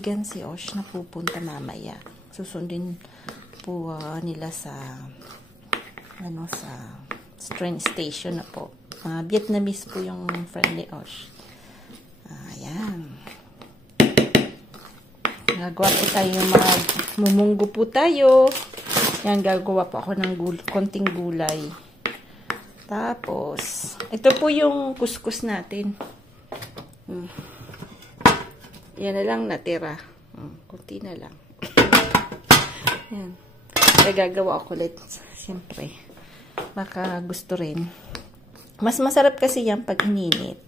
kaibigan si Osh na pupunta mamaya. Susundin po nila sa train station na po. Vietnamese po yung friend ni Osh. Ayan. Gagawa po tayo mumunggo po tayo. Yan, gagawa po ako ng konting gulay. Tapos, ito po yung kuskus natin. Yan na lang natira. Kunti na lang. Yan. Kaya gagawa ako ulit. Siyempre. Baka gusto rin. Mas masarap kasi yan pag ininit.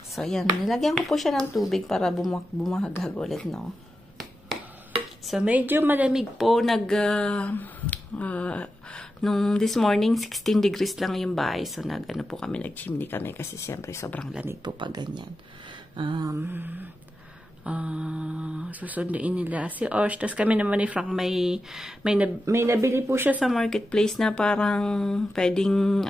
So, yan. Nilagyan ko po siya ng tubig para bumahagag ulit, no? So, medyo malamig po. Nung this morning, 16 degrees lang yung bahay. So, nag-chimney kami kasi siyempre sobrang lamig po pag ganyan. Susunduin nila si Osh. Tapos kami naman ni Frank, may nabili po siya sa marketplace na parang pwedeng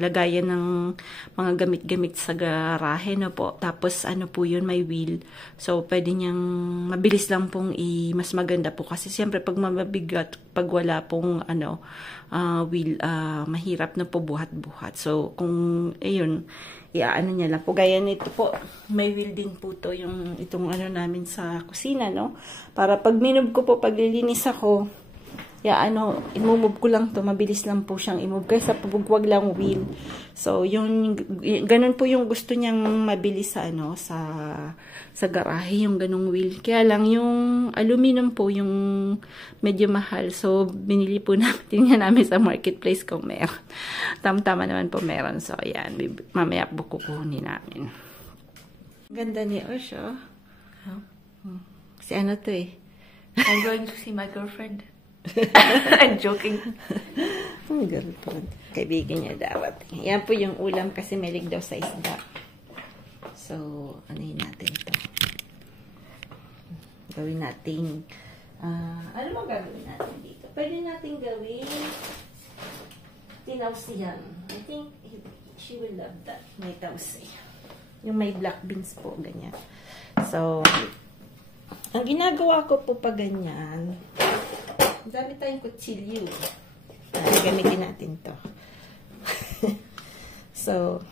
lagayan ng mga gamit-gamit sa garahe, no po. Tapos po yun, may wheel. So pwede niyang mabilis lang pong mas maganda po kasi siyempre pag mabigat, pag wala pong wheel, mahirap na po buhat-buhat. So kung iaano niya lang po. Gaya nito po, may wheel din po to itong namin sa kusina, no? Para pag minove ko po, paglilinis ako, imumove ko lang to, mabilis lang po siyang imove. Kaysa wag lang wheel. So, ganun po yung gusto niyang mabilis sa garahe, yung ganung wheel. Kaya lang, yung aluminum po, yung medyo mahal. So, binili po namin sa marketplace kung meron. Tama-tama naman po meron. So, ayan, mamaya po kukunin namin. Ganda ni Osh, oh. Si to eh. I'm going to see my girlfriend. I'm joking. Girlfriend. Kaibigan niya dapat. Yan po yung ulam kasi malig daw sa isda. So, anuhin natin ito. Gawin natin. Ano mo gagawin natin dito? Pwede natin gawin tinawsiyan. I think she will love that. May tawsi. Yung may black beans po, ganyan. So, ang ginagawa ko po pa ganyan, dami tayong kutsilyo. Gamitin natin to. So,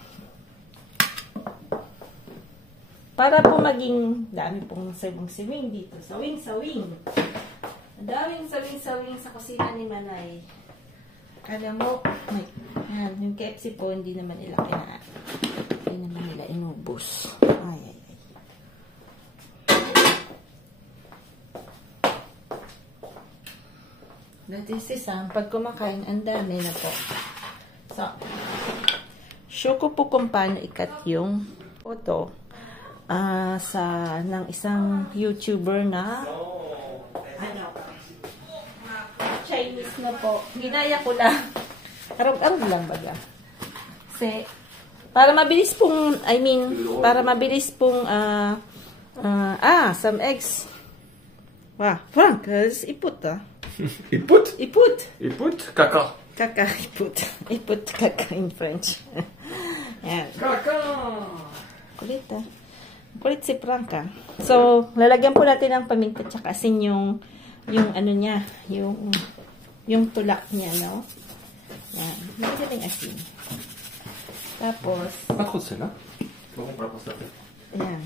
para po maging dami pong sawing dito. Sawing. Daming sawing sa kusina ni Manay. Alam mo, yung KFC po, hindi naman nila inubos. Ay. That is pag kumakain, ang dami na po. So, show ko po kung paano ikat yung photo ng isang YouTuber na Chinese na po. Ginaya ko lang. Arog-arog lang baga. Kasi, para mabilis pong, some eggs. Wow, Frank, iput Iput? Iput? Kaka. Kaka, iput. Iput, kaka in French. Yan. Kaka! Kulit Kulit si Frank So, lalagyan po natin ng paminta tsaka asin yung niya, yung tulak niya, no? Yan. Lagyan natin asin. Tapos, Pas sila? Ayan.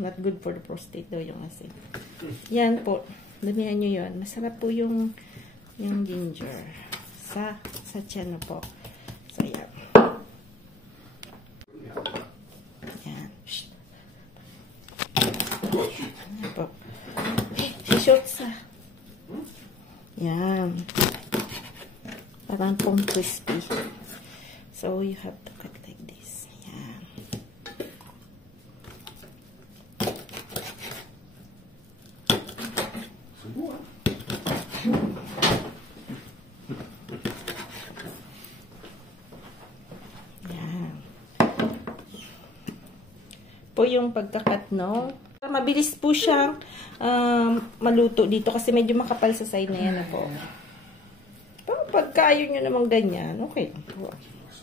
Not good for the prostate daw yung asin. Yan po. Damihan nyo yun. Masarap po yung ginger. Sa tiyan na po. So, yan. Yan. Shh. Yan po. Shorts Yan. Parang pong crispy. So, you have to cut like this. Yan. Yan. Po yung pagkakat, no? Mabilis po siyang maluto dito kasi medyo makapal sa side na yan na po. Pero pagka ayaw nyo namang ganyan, okay lang po.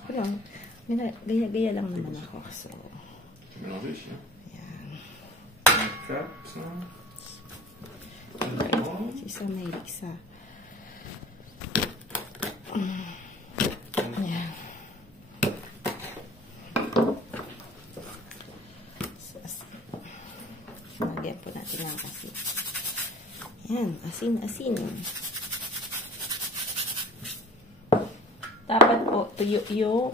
Gaya lang naman ako. So, yan. Si Sam mahilig sa... Yan. So, lagyan po natin ng asin. Yan, asin. Dapat po, tuyo yung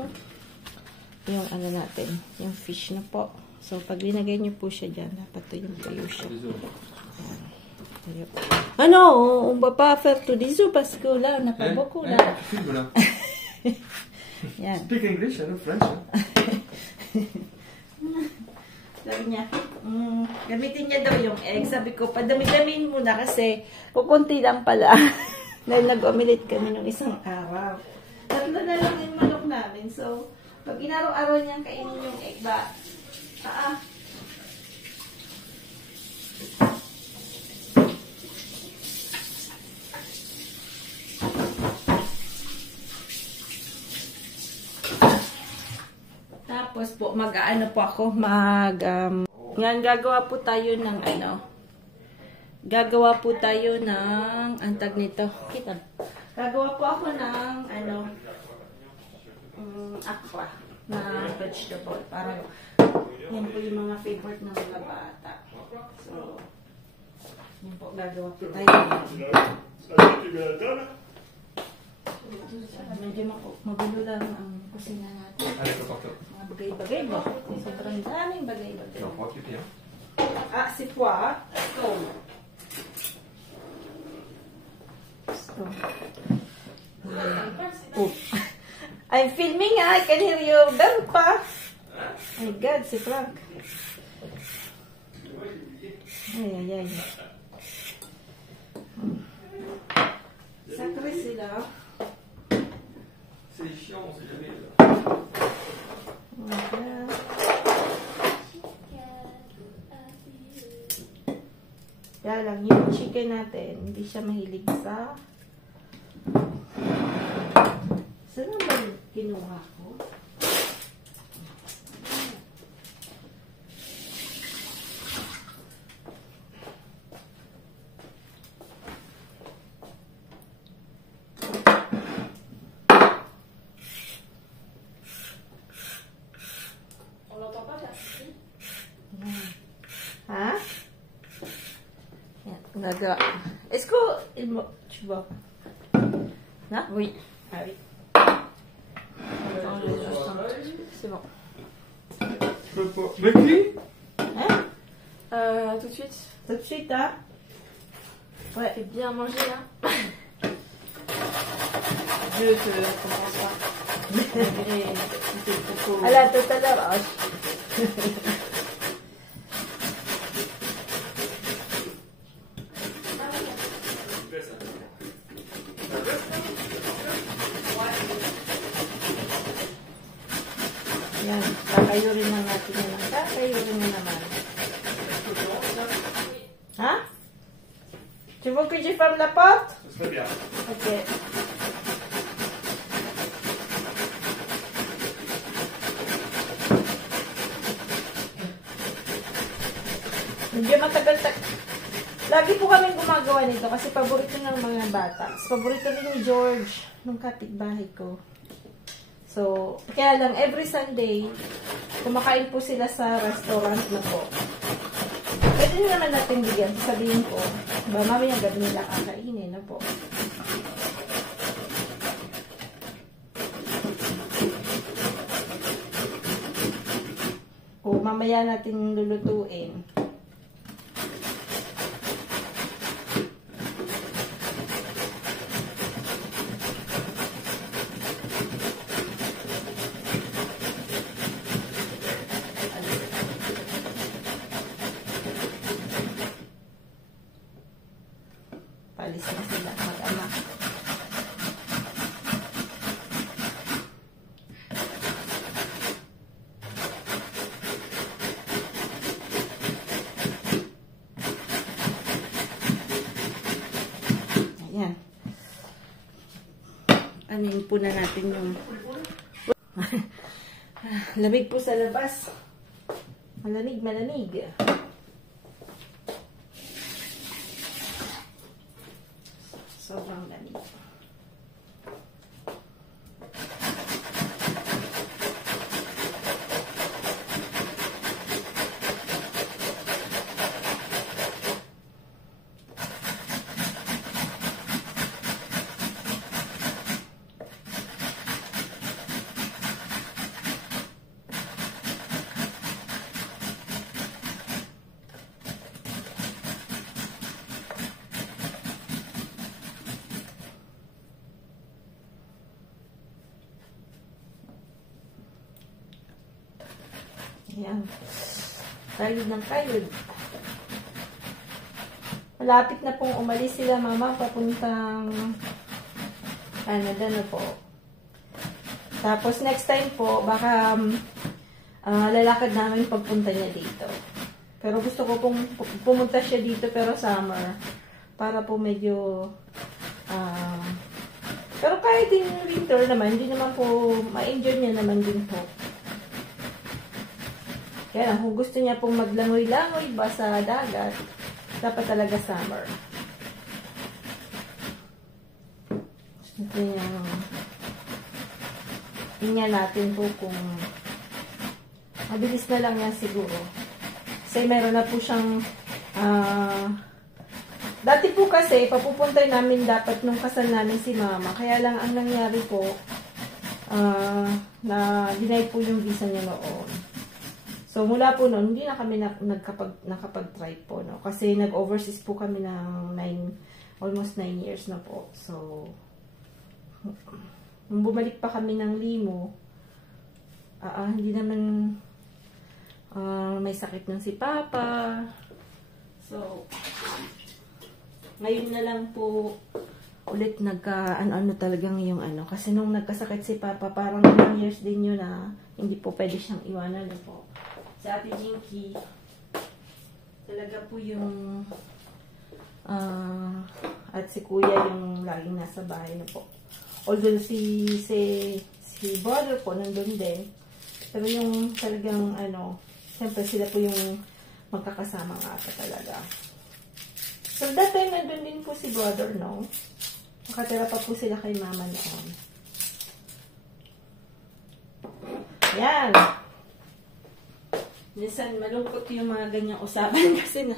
ano natin, yung fish na po. So, pag linagay niyo po siya dyan, dapat tuyo siya. Tuyo. Ano? Un va pas faire tout des œufs parce que là, on n'a pas beaucoup là. Yan. Speak English, I know French. Sabi niya, gamitin niya daw yung egg. Sabi ko, padami-damin muna kasi kukunti lang pala. Dahil nag-omelette kami ng isang araw. Tatlo na lang yung manok namin. So, pag inaraw-araw niyang kainin yung egg ba? Tapos po, mag-ano po ako, ngayon gagawa po tayo ng antag nito. Kita. Gagawa po ako ng aqua na vegetable. Parang yan po yung mga favorite ng mga bata. So, yan po, gagawa po tayo. Medyo magulo lang ang kusina natin. Mga bagay-bagay ba? Sobrang daming bagay-bagay. Si Pua. Stone. Oh. I'm filming, I can hear you. Bell pa. My God, si Frank. Ay. Sacré sila. C'est chiant, c'est jamais là. Kaya lang, yung chicken natin, hindi siya mahilig sa... Saan ba kinuha ko? Hein? D'accord. Est-ce que... Tu vois? Là? Oui. Ah oui. C'est bon. Je peux pas. Mais qui? Hein? Tout de suite. Tout de suite, hein? Ouais. Et bien manger, hein. Je te comprends pas. Malgré tes propos. À la tout à l'heure. Yan, kakayurin na natin yan. Kakayurin na naman. Ha? Tu veux que je ferme la porte? Ce serait bien. Ok. Medyo matagal. Lagi po kami gumagawa nito kasi paborito ng mga bata. Paborito rin ni George nung kapitbahay ko. So, kaya lang, every Sunday, kumakain po sila sa restaurant na po. Pwede nyo naman natin bigyan. Sabihin ko, mamaya gabi nila kakainin na po. O, mamaya natin lulutuin. Palis na sila mag-ama. Ayan. Anin po na natin yung lamig po sa labas. Malamig. Sobrang lamig. Ayan. Kayod ng kayod. Malapit na pong umalis sila, mama, papuntang Canada na po. Tapos, next time po, baka lalakad namin pagpunta niya dito. Pero gusto ko pong pumunta siya dito, pero summer. Para po medyo pero kahit din winter naman, hindi naman po ma-enjoy niya naman din po. Kaya lang, kung gusto niya pong maglangoy-langoy ba sa dagat, dapat talaga summer. Gusto niya, tingnan natin po kung mabilis na lang yan siguro. Kasi meron na po siyang, dati po kasi, papupuntay namin dapat nung kasal namin si mama. Kaya lang, ang nangyari po, na deny po yung visa niya noon. So, mula po noon, hindi na kami nakapag-try po, no? Kasi nag-overseas po kami ng almost 9 years na po. So, nung bumalik pa kami ng Limo, hindi naman may sakit ng si Papa. So, ngayon na lang po ulit ano talagang yung ano. Kasi nung nagkasakit si Papa, parang 1 years din yun na hindi po pwede siyang iwanan na po. Si Ate Jinky, talaga po yung at si Kuya yung laging nasa bahay na po. Although si brother po nandun din. Pero yung talagang ano, siyempre sila po yung magkakasama nga ata talaga. So that time nandun din po si brother, no? Nakatira pa po sila kay mama noon. Yan. Minsan malungkot yung mga ganyang usapan kasi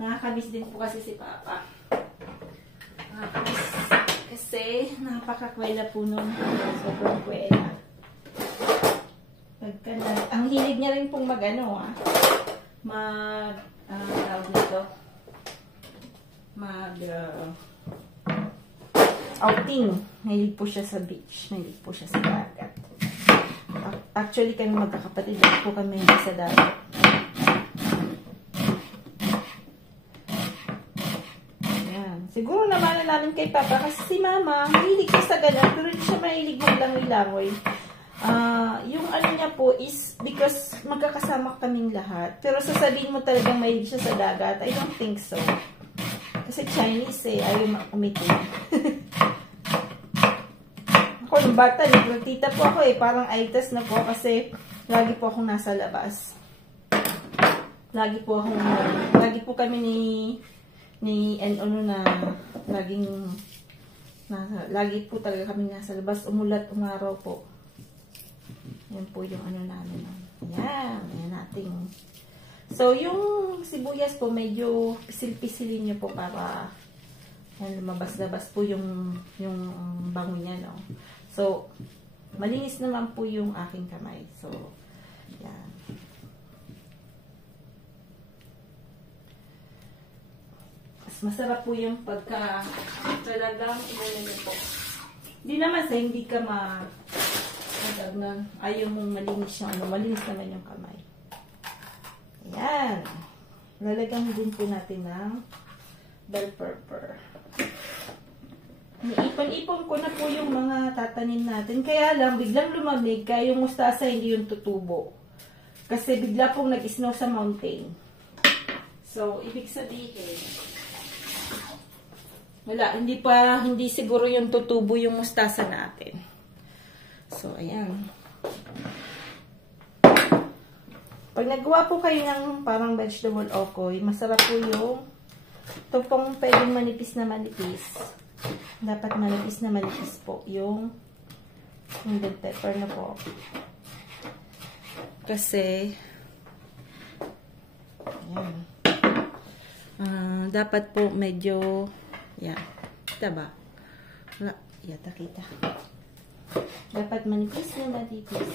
nakakamiss din po kasi si Papa. Nakakamiss kasi napakakwela po nun. Sobrang kwela. Ang hilig niya rin pong outing. Mahilig po siya sa beach. Mahilig po siya sa dagat. Actually, kami magkakapatid po kami sa dagat. Ayan. Siguro naman namin kay Papa kasi si Mama, mahilig siya sa ganun, pero hindi siya mahilig maglangoy-langoy. Yung ano niya po is because magkakasama kaming lahat. Pero sasabihin mo talagang mahilig siya sa dagat, I don't think so. Kasi Chinese ayaw umitim. Ako, nung bata, nagtita po ako parang aitas na po kasi lagi po akong nasa labas. Lagi po kami lagi po talaga kami nasa labas, umulat, umaraw po. Yan po yung ano namin. Yan natin. So, yung sibuyas po, medyo pisil-pisilin nyo po para lumabas-labas po yung bango niya, no? So, malinis naman po yung aking kamay. So, yan. Mas masarap po yung pagka talagang inano po. Hindi naman sa hindi ka ayaw mong malinis yung malinis naman yung kamay. Ayan. Lalagyan din po natin ng bell pepper. Ipon-ipon ko na po yung mga tatanim natin. Kaya lang, biglang lumamig, kaya yung mustasa hindi yung tutubo. Kasi bigla pong nag-snow sa mountain. So, ibig sabihin, hindi siguro yung tutubo yung mustasa natin. So, ayan. Pag nagawa po kayo ng parang vegetable okoy, masarap po yung ito pong pwedeng manipis na manipis. Dapat manipis po yung bell pepper na po. Kasi, ayan. Dapat po medyo, yan. Kita ba? Wala. Yata kita. Dapat manipis na manipis.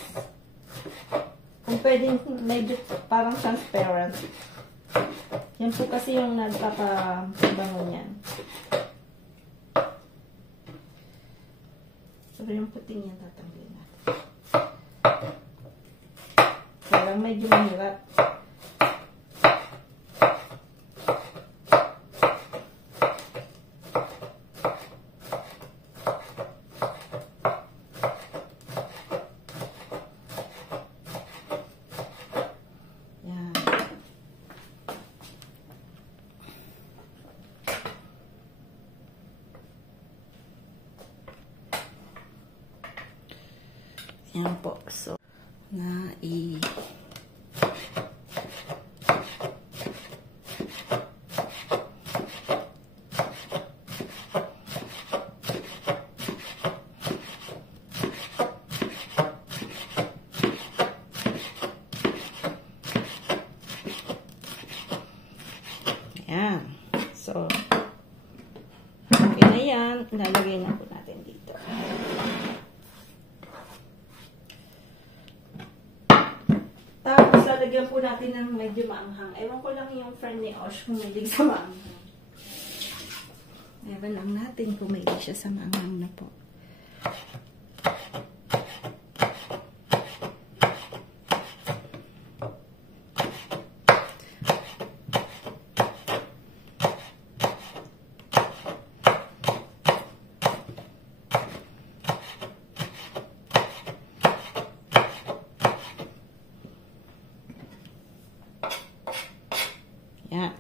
Kung pwedeng medyo parang transparent. Yan po kasi yung nagpapabango niyan. So, yung puting yan tatanggalin natin. Parang medyo mahirap. Yan po. So, Ayan. So, okay na yan. Ilalagay na po natin dito. Tapos, lalagyan po natin ng medyo maanghang. Ewan ko lang yung friend ni Osh kung mahilig sa maanghang. Ewan lang natin kung mahilig siya sa maanghang na po. Yan.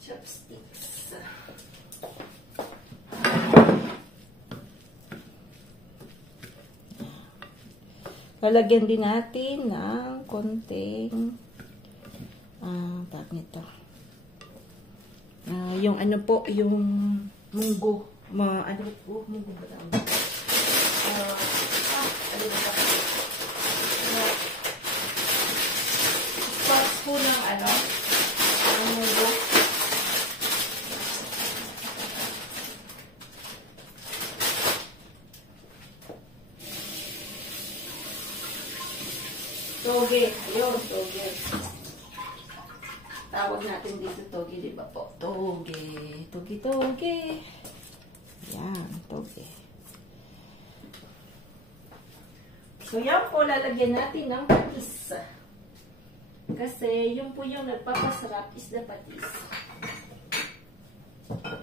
Chopsticks. Lalagyan din natin ng konting tawag nito. Yung ano po, yung munggo. Ano po, munggo ba daw? Spots po ng ano, ang munggo. Toge. Ayun, toge. Tawag natin dito toge, di ba po? Toge. Toge, toge. Yan, toge. So, yan po, lalagyan natin ng patis. Kasi, yun po yung nagpapasarap is the patis.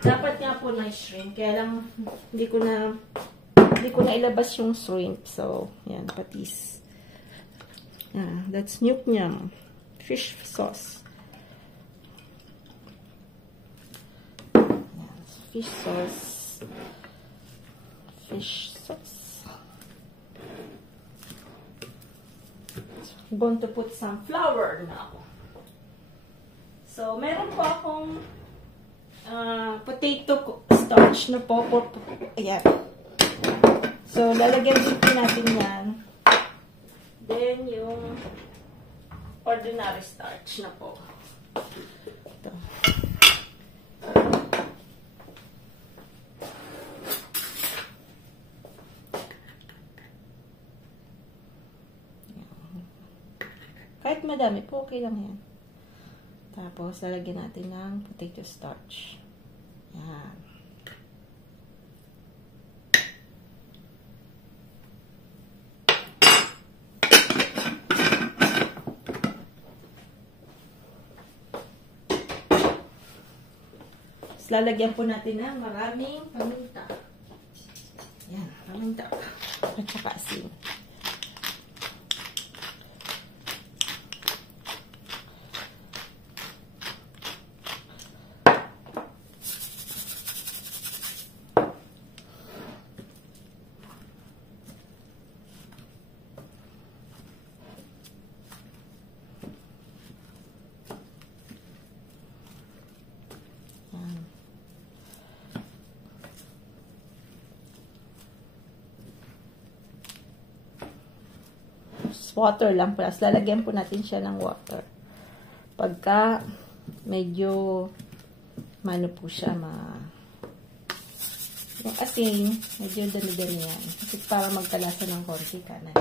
Dapat nga po na shrimp. Kaya lang, hindi ko na ilabas yung shrimp. So, yan, patis. That's Nuuk Nyam. Fish sauce. Yan, fish sauce. Fish sauce. I'm going to put some flour now. So, meron po akong potato starch na po. Ayan. So, lalagyan din po natin yan. Then, yung ordinary starch na po. Ito. Kahit madami po, okay lang yan. Tapos, lalagyan natin ng potato starch. Yan. Tapos, lalagyan po natin ng maraming paminta. Yan, paminta. At saka asin. water lang plus. Lalagyan po natin siya ng water. Pagka medyo mano po siya yung asin, medyo dami-dami yan. Kasi para magkalasa ng konti ka na.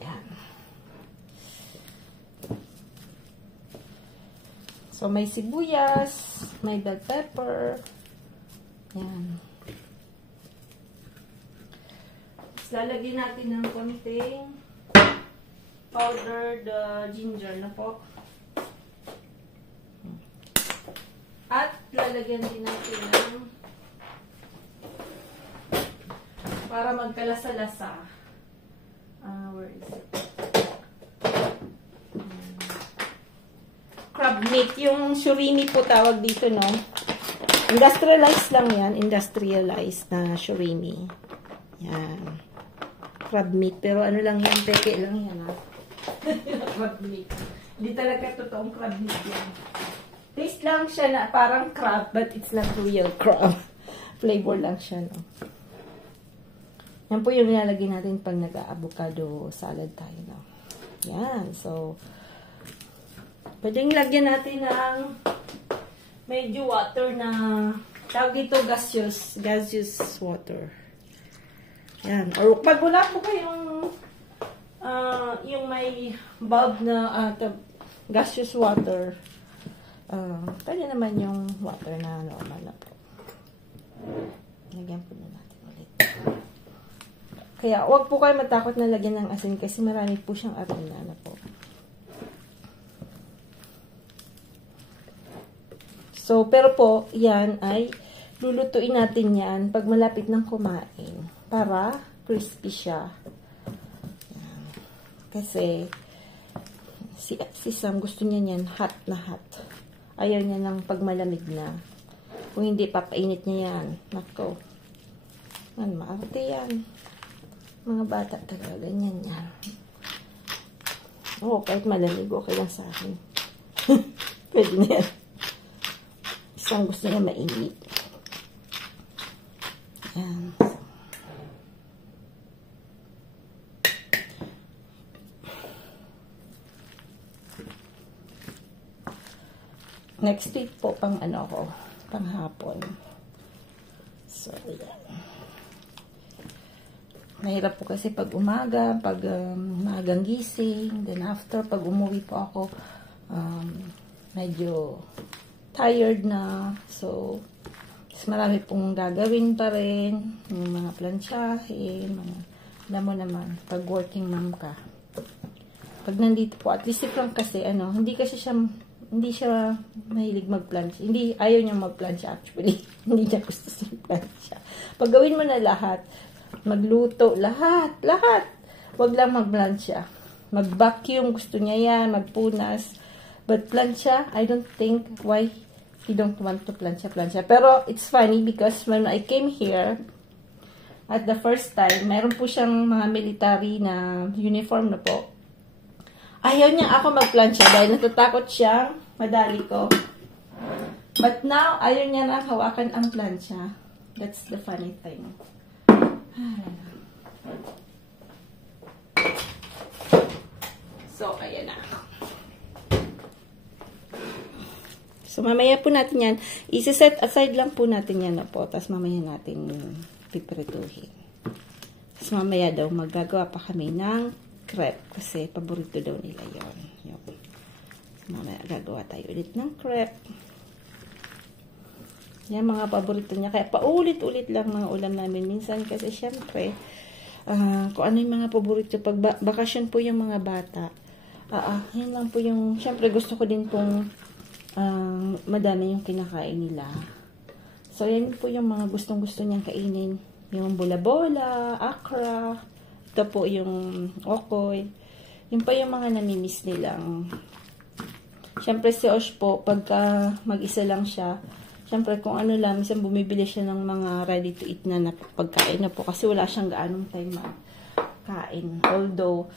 Yan. So, may sibuyas, may bell pepper. Yan. Tapos, lalagyan natin ng konting powdered ginger na po. At lalagyan din natin ng para magkalasa-lasa. Where is it? Crab meat. Yung surimi po tawag dito, no? Industrialized lang yan. Industrialized na surimi. Yan. Crab meat. Pero ano lang yan? Peke lang yan, ha? Crab meat. Hindi talaga totoong crab meat yan. Taste lang siya na parang crab, but it's not real crab. Flavor lang siya, no? Yan po yung nilalagay natin pag nag-avocado salad tayo, no? Yan. So, pwedeng lagyan natin ng medyo water na tawag ito gaseous water. Yan. Or pag wala po kayong yung may bulb na gaseous water, pwede naman yung water na normal na po. Lagyan po na natin ulit. Kaya, huwag po kayo matakot na lagyan ng asin kasi marami po siyang aroma na po. So, pero po, yan ay lulutuin natin yan pag malapit ng kumain para crispy siya. Yan. Kasi, si Sam gusto niya yan hot na hot. Ayaw niya ng pag malamig na. Kung hindi, papainit niya yan. Nako. Man, maarte yan. Mga bata talaga, ganyan yan. Oo, kahit malamig, okay lang sa akin. Pwede na yan. Isang gusto niya mainit. Yan. Next week po, pang ano ko, pang hapon. So, yan. Mahirap po kasi pag umaga, pag maagang gising, then after, pag umuwi po ako, medyo tired na. So, marami pong gagawin pa rin, yung mga plansyahin, mga, alam mo naman, pag working mom ka. Pag nandito po, at least si Frank kasi, hindi siya mahilig mag-plancha. Hindi, ayaw niya mag-plancha actually. Hindi niya gusto sa plancha. Pag gawin mo na lahat, magluto, lahat. Huwag lang mag-plancha. Mag-vacuum, gusto niya yan, magpunas. But plancha, I don't think why he don't want to plancha. Pero it's funny because when I came here, at the first time, mayroon po siyang mga military na uniform na po. Ayaw niya ako magplansya dahil natatakot siya, madali ko. But now, ayaw niya na hawakan ang plansya. That's the funny thing. So, ayan na. So, mamaya po natin yan. Isi-set aside lang po natin yan na po. Tapos mamaya natin piprituhin. Tapos mamaya daw, maggagawa pa kami ng crepe kasi paborito daw nila yon. Mamaya gagawa tayo ulit ng crepe. Yan mga paborito niya. Kaya paulit-ulit lang mga ulam namin minsan kasi syempre kung ano yung mga paborito pag bakasyon po yung mga bata. Yun lang po yung syempre gusto ko din pong madami yung kinakain nila. So yan po yung mga gustong-gusto niyang kainin. Yung bola-bola, akra, ito po yung okoy. Yun pa yung mga namimiss nilang. Siyempre si Osh po, pagka mag-isa lang siya, siyempre kung ano lang, minsan bumibili siya ng mga ready to eat na pagkain na po. Kasi wala siyang gaanong time kain. Although,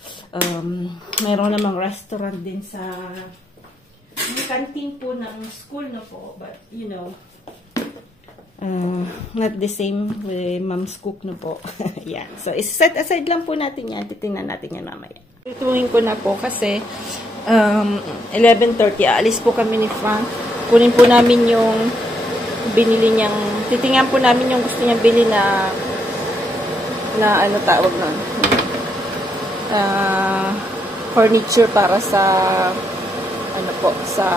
mayroon namang restaurant din sa canteen po ng school na po. But, you know, Not the same with mom's cook na po. Yan. So, set aside lang po natin yan. Titingnan natin yan mamaya. Ituhin ko na po kasi 11:30. Aalis po kami ni Frank. Kunin po namin yung binili niyang, titingnan po namin yung gusto niyang bili na ano tawag nun, furniture para sa ano po, sa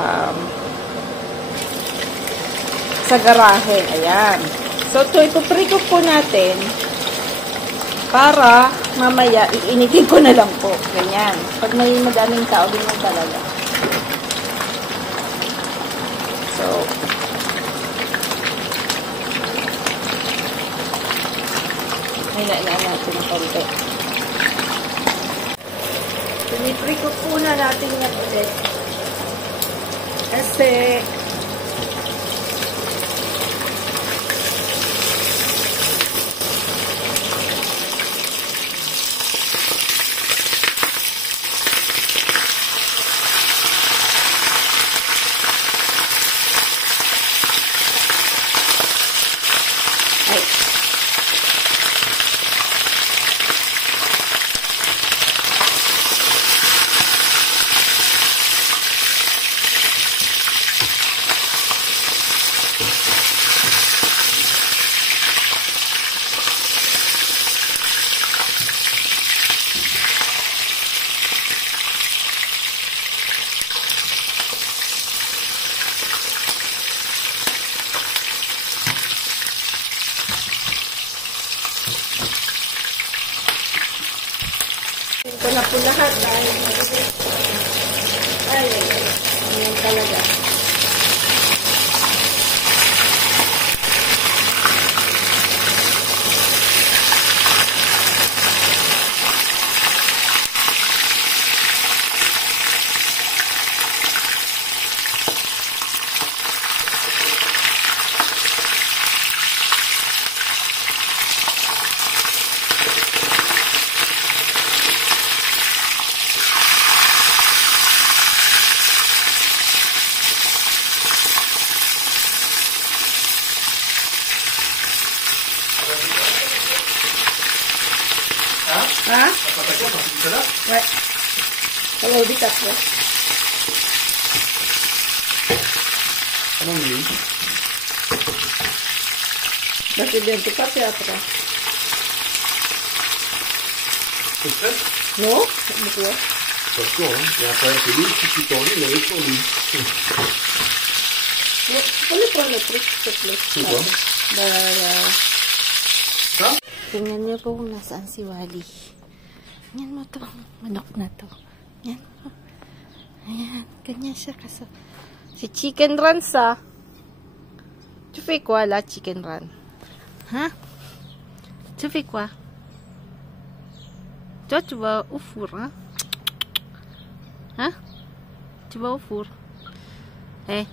garahe. Ayan. So, ito ipo-pre-cook po natin para mamaya iinitin ko na lang po. Ganyan. Pag may madaming tao, ganyan talaga. So, hinainan natin ng konti. Pinipre-cook po na natin yan ulit. Kasi ito na po lahat dahil ay, ayan talaga. Ha? Ouais. Ça va au vite après. Comment on dit? Là, c'est bien, c'est pas fait après. C'est fait? Non? Pourquoi? Pas sûr, hein. Et après, c'est lui qui tourne, il avait tourné. Non, tu peux le prendre le truc, s'il te plaît. C'est quoi? Ça? Tingnan niyo po kung nasaan si Wally. Yan mo to. Manok na to. Yan mo. Ayan. Ganyan siya kasi. Si Chicken Run sa. Tu fais quoi là, Chicken Run? Hein? Tu fais quoi? Toi, tu vas au four, hein? Hein? Tu vas au four? Eh?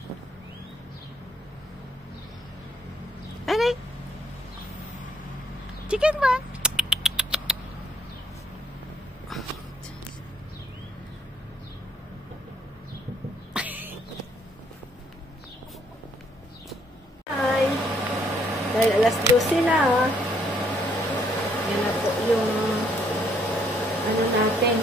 Allez! Chicken Run! Hi! Dahil alas 12 na, yan na po yung ano natin.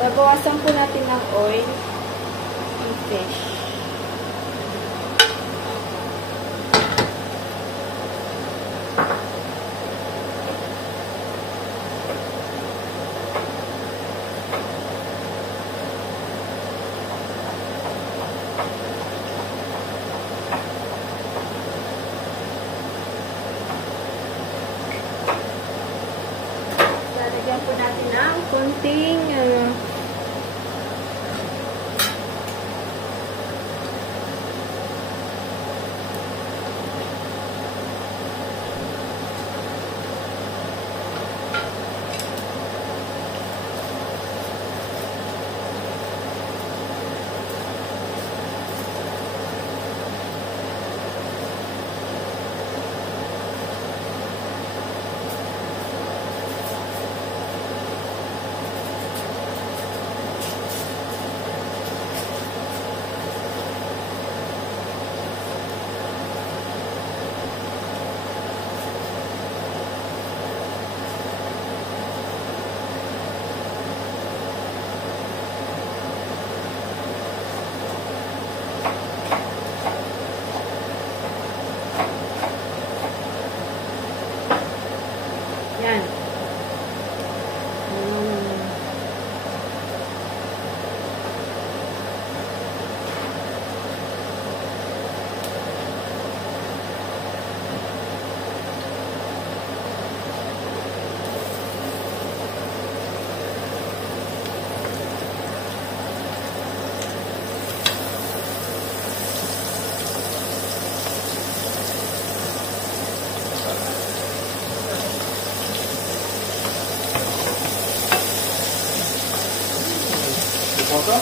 Babawasan po natin ng oil yung fish. Foto?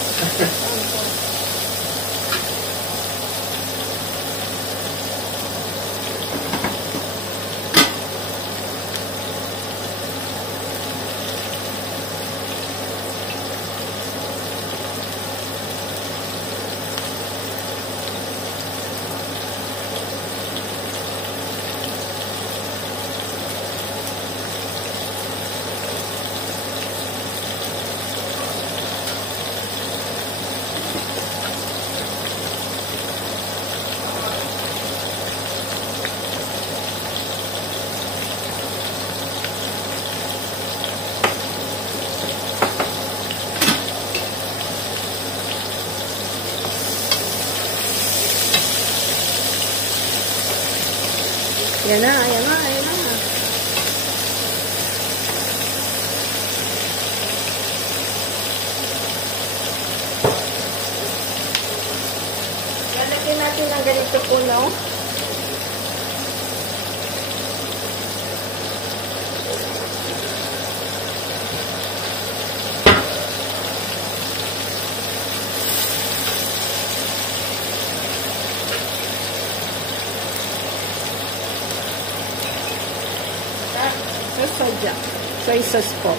Yan na, ayan na, ayan na. Lalagyan natin ng ganito po, no? Sadya. Soy sauce po.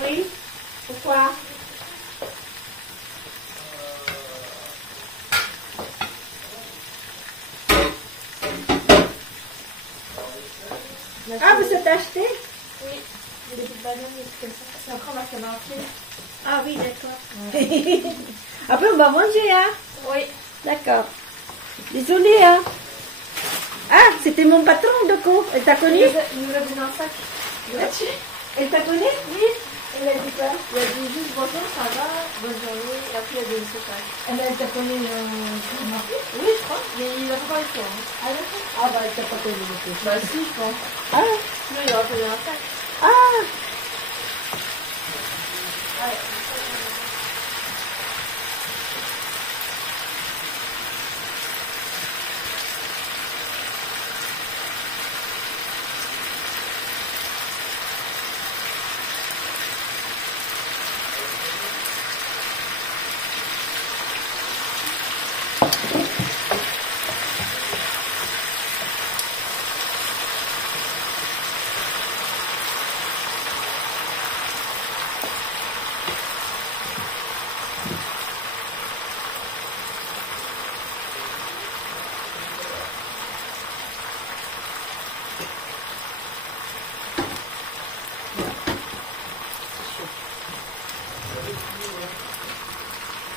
Oui, pourquoi? Ah, vous êtes acheté? Oui, des petites bananes, comme ça. C'est encore ma marché. Ah oui, d'accord. Après, on va manger, hein? Oui. D'accord. Désolée, hein? Ah, c'était mon patron, de coup. Elle t'a connu? Il nous a donné un sac. Elle t'a connu? Oui. Elle a dit quoi? Il a dit juste bonjour, ça va, bonne journée, et après il a donné ce sac. Elle t'a connu oui, je crois, mais il a pas parlé de toi. Ah d'accord. Ah bah, elle t'a pas connu, du coup. Bah si, je pense. Ah, Sinon il aurait donné un sac. ah. Ouais.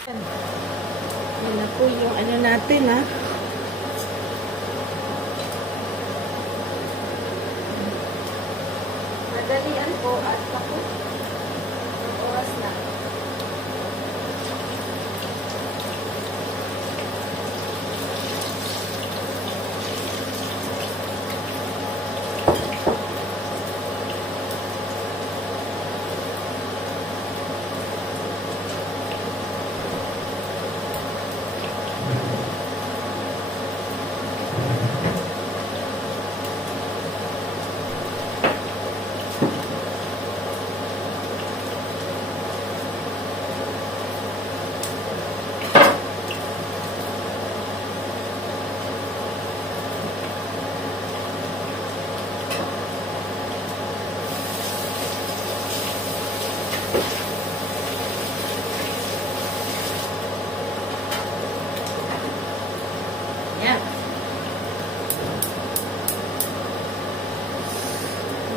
Yan na po yung ano natin, ha? Madalian po at ako. Ang oras na.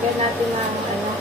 Lagyan natin ng ano.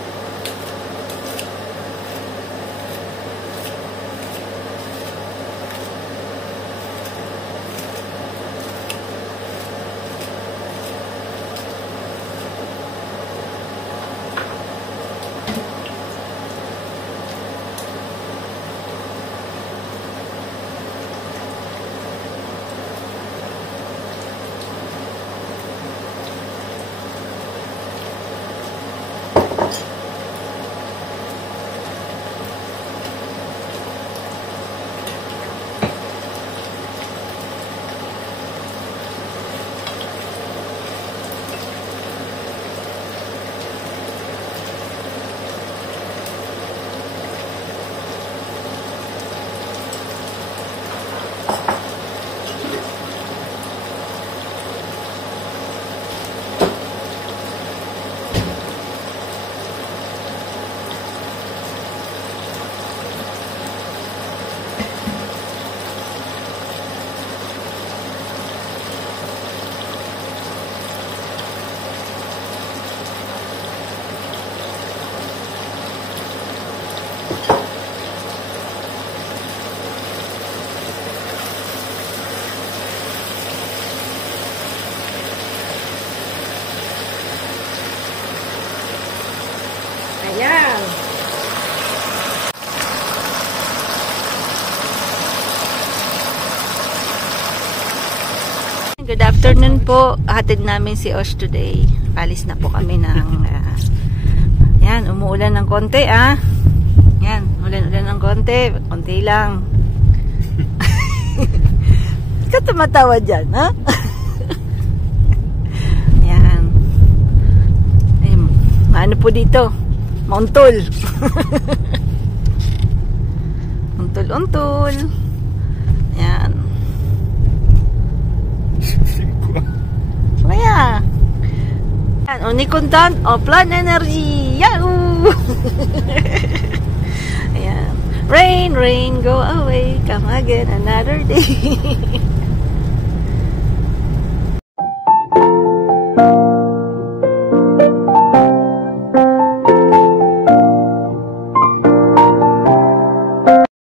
Ayan. Good afternoon po. Hatid namin si Osh today. Palis na po kami ng yan, umuulan ng konti yan, ulan-ulan ng konti. Konti lang. Ka tumatawa dyan, ha? Yan. Ay, ano po dito? Mauntol. Untol-untol. Yan. Kaya. Yan. Unikontant o Plan Energy. Yahoo! Ayan. Rain, rain, go away. Come again another day.